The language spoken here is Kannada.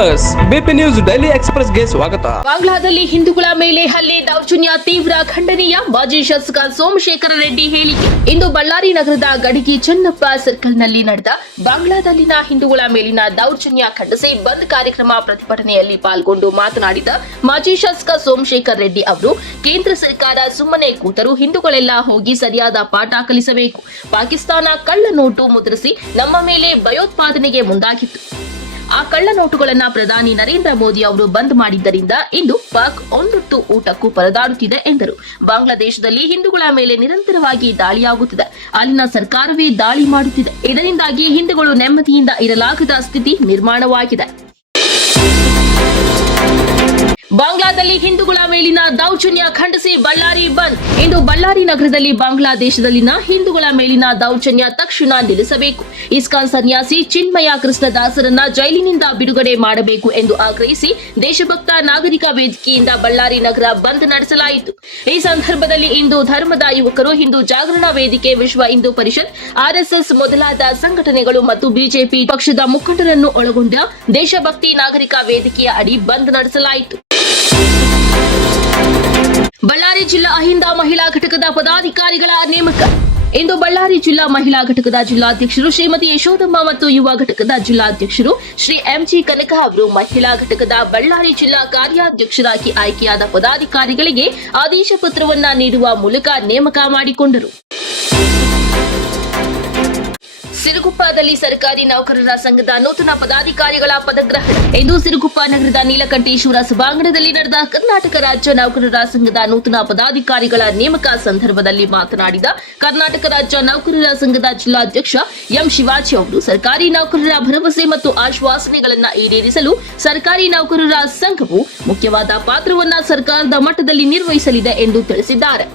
ಎಸ್ ಬಿಪಿ ನ್ಯೂಸ್ ಡೈಲಿ ಎಕ್ಸ್ಪ್ರೆಸ್ಗೆ ಸ್ವಾಗತ. ಬಾಂಗ್ಲಾದಲ್ಲಿ ಹಿಂದೂಗಳ ಮೇಲೆ ಹಲ್ಲೆ ದೌರ್ಜನ್ಯ ತೀವ್ರ ಖಂಡನೀಯ ಮಾಜಿ ಶಾಸಕ ಸೋಮಶೇಖರ ರೆಡ್ಡಿ ಹೇಳಿಕೆ. ಇಂದು ಬಳ್ಳಾರಿ ನಗರದ ಗಡಿಗಿ ಚನ್ನಪ್ಪ ಸರ್ಕಲ್ನಲ್ಲಿ ನಡೆದ ಬಾಂಗ್ಲಾದಲ್ಲಿನ ಹಿಂದೂಗಳ ಮೇಲಿನ ದೌರ್ಜನ್ಯ ಖಂಡಿಸಿ ಬಂದ್ ಕಾರ್ಯಕ್ರಮ ಪ್ರತಿಭಟನೆಯಲ್ಲಿ ಪಾಲ್ಗೊಂಡು ಮಾತನಾಡಿದ ಮಾಜಿ ಶಾಸಕ ಸೋಮಶೇಖರ್ ರೆಡ್ಡಿ ಅವರು, ಕೇಂದ್ರ ಸರ್ಕಾರ ಸುಮ್ಮನೆ ಕೂತರು ಹಿಂದೂಗಳೆಲ್ಲ ಹೋಗಿ ಸರಿಯಾದ ಪಾಠ ಕಲಿಸಬೇಕು. ಪಾಕಿಸ್ತಾನ ಕಳ್ಳ ನೋಟು ಮುದ್ರಿಸಿ ನಮ್ಮ ಮೇಲೆ ಭಯೋತ್ಪಾದನೆಗೆ ಮುಂದಾಗಿತ್ತು. ಆ ಕಳ್ಳ ನೋಟುಗಳನ್ನ ಪ್ರಧಾನಿ ನರೇಂದ್ರ ಮೋದಿ ಅವರು ಬಂದ್ ಮಾಡಿದ್ದರಿಂದ ಇಂದು ಪಾಕ್ ಒಂದೊತ್ತು ಊಟಕ್ಕೂ ಪರದಾಡುತ್ತಿದೆ ಎಂದರು. ಬಾಂಗ್ಲಾದೇಶದಲ್ಲಿ ಹಿಂದೂಗಳ ಮೇಲೆ ನಿರಂತರವಾಗಿ ದಾಳಿಯಾಗುತ್ತಿದೆ. ಅಲ್ಲಿನ ಸರ್ಕಾರವೇ ದಾಳಿ ಮಾಡುತ್ತಿದೆ. ಇದರಿಂದಾಗಿ ಹಿಂದೂಗಳು ನೆಮ್ಮದಿಯಿಂದ ಇರಲಾಗದ ಸ್ಥಿತಿ ನಿರ್ಮಾಣವಾಗಿದೆ. ಬಾಂಗ್ಲಾದಲ್ಲಿ ಹಿಂದೂಗಳ ಮೇಲಿನ ದೌರ್ಜನ್ಯ ಖಂಡಿಸಿ ಬಳ್ಳಾರಿ ಬಂದ್. ಇಂದು ಬಳ್ಳಾರಿ ನಗರದಲ್ಲಿ ಬಾಂಗ್ಲಾದೇಶದಲ್ಲಿನ ಹಿಂದೂಗಳ ಮೇಲಿನ ದೌರ್ಜನ್ಯ ತಕ್ಷಣ ನಿಲ್ಲಿಸಬೇಕು. ಇಸ್ಕಾನ್ ಸನ್ಯಾಸಿ ಚಿನ್ಮಯ ಕೃಷ್ಣದಾಸರನ್ನ ಜೈಲಿನಿಂದ ಬಿಡುಗಡೆ ಮಾಡಬೇಕು ಎಂದು ಆಗ್ರಹಿಸಿ ದೇಶಭಕ್ತ ನಾಗರಿಕ ವೇದಿಕೆಯಿಂದ ಬಳ್ಳಾರಿ ನಗರ ಬಂದ್ ನಡೆಸಲಾಯಿತು. ಈ ಸಂದರ್ಭದಲ್ಲಿ ಇಂದು ಧರ್ಮದ ಯುವಕರು, ಹಿಂದೂ ಜಾಗರಣ ವೇದಿಕೆ, ವಿಶ್ವ ಹಿಂದೂ ಪರಿಷತ್ ಆರ್ಎಸ್ಎಸ್ ಮೊದಲಾದ ಸಂಘಟನೆಗಳು ಮತ್ತು ಬಿಜೆಪಿ ಪಕ್ಷದ ಮುಖಂಡರನ್ನು ಒಳಗೊಂಡ ದೇಶಭಕ್ತಿ ನಾಗರಿಕ ವೇದಿಕೆಯ ಅಡಿ ಬಂದ್ ನಡೆಸಲಾಯಿತು. ಜಿಲ್ಲಾ ಅಹಿಂದ ಮಹಿಳಾ ಘಟಕದ ಪದಾಧಿಕಾರಿಗಳ ನೇಮಕ. ಇಂದು ಬಳ್ಳಾರಿ ಜಿಲ್ಲಾ ಮಹಿಳಾ ಘಟಕದ ಜಿಲ್ಲಾಧ್ಯಕ್ಷರು ಶ್ರೀಮತಿ ಯಶೋಧಮ್ಮ ಮತ್ತು ಯುವ ಘಟಕದ ಜಿಲ್ಲಾಧ್ಯಕ್ಷರು ಶ್ರೀ ಎಂಜಿ ಕನಕ ಅವರು ಮಹಿಳಾ ಘಟಕದ ಬಳ್ಳಾರಿ ಜಿಲ್ಲಾ ಕಾರ್ಯಾಧ್ಯಕ್ಷರಾಗಿ ಆಯ್ಕೆಯಾದ ಪದಾಧಿಕಾರಿಗಳಿಗೆ ಆದೇಶ ಪತ್ರವನ್ನ ನೀಡುವ ಮೂಲಕ ನೇಮಕ ಮಾಡಿಕೊಂಡರು. ಸಿರುಗುಪ್ಪದಲ್ಲಿ ಸರ್ಕಾರಿ ನೌಕರರ ಸಂಘದ ನೂತನ ಪದಾಧಿಕಾರಿಗಳ ಪದಗ್ರಹಣ. ಇಂದು ಸಿರುಗುಪ್ಪ ನಗರದ ನೀಲಕಂಠೇಶ್ವರ ಸಭಾಂಗಣದಲ್ಲಿ ನಡೆದ ಕರ್ನಾಟಕ ರಾಜ್ಯ ನೌಕರರ ಸಂಘದ ನೂತನ ಪದಾಧಿಕಾರಿಗಳ ನೇಮಕ ಸಂದರ್ಭದಲ್ಲಿ ಮಾತನಾಡಿದ ಕರ್ನಾಟಕ ರಾಜ್ಯ ನೌಕರರ ಸಂಘದ ಜಿಲ್ಲಾಧ್ಯಕ್ಷ ಎಂ ಶಿವಾಜಿ ಅವರು, ಸರ್ಕಾರಿ ನೌಕರರ ಭರವಸೆ ಮತ್ತು ಆಶ್ವಾಸನೆಗಳನ್ನು ಈಡೇರಿಸಲು ಸರ್ಕಾರಿ ನೌಕರರ ಸಂಘವು ಮುಖ್ಯವಾದ ಪಾತ್ರವನ್ನ ಸರ್ಕಾರದ ಮಟ್ಟದಲ್ಲಿ ನಿರ್ವಹಿಸಲಿದೆ ಎಂದು ತಿಳಿಸಿದ್ದಾರೆ.